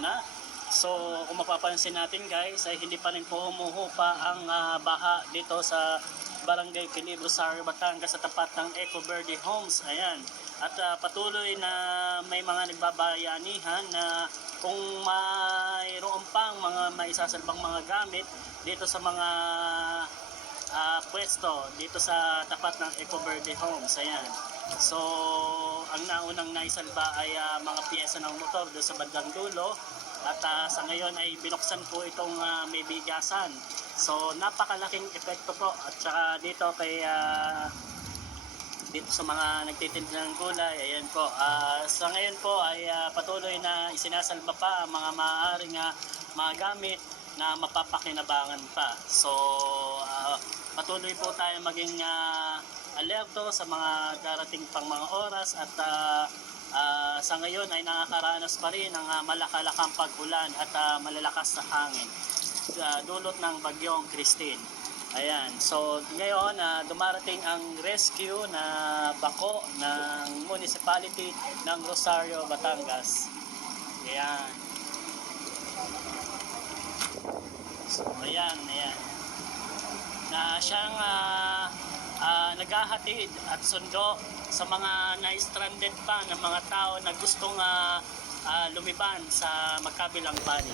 na. So kung mapapansin natin guys ay hindi pa rin po humuhupa ang baha dito sa Barangay Kilib, Rosario, Batangas sa tapat ng Eco Verde Homes. Ayan. At patuloy na may mga nagbabayanihan na kung mayroon pang mga maisasalbang mga gamit dito sa mga pwesto dito sa tapat ng Eco Verde Homes. Ayan. So, ang naunang naisalba ay mga piyesa ng motor doon sa bandang dulo. At sa ngayon ay binuksan po itong may bigasan. So, napakalaking epekto po. At saka dito kay dito sa mga nagtitinda ng gulay, ayan po. Sa ngayon po ay patuloy na isinasalba pa ang mga maaaring mga gamit na mapapakinabangan pa. So, patuloy po tayo maging alerto sa mga darating pang mga oras at sa ngayon ay nakakaranas pa rin ng malakalakang pag-ulan at malalakas na hangin dulot ng bagyong Christine. Ayan, so ngayon dumarating ang rescue na bako ng municipality ng Rosario, Batangas. Ayan. So ayan. Na siyang naghahatid at sundo sa mga na-stranded pa ng mga tao na gustong lumiban sa magkabilang panig.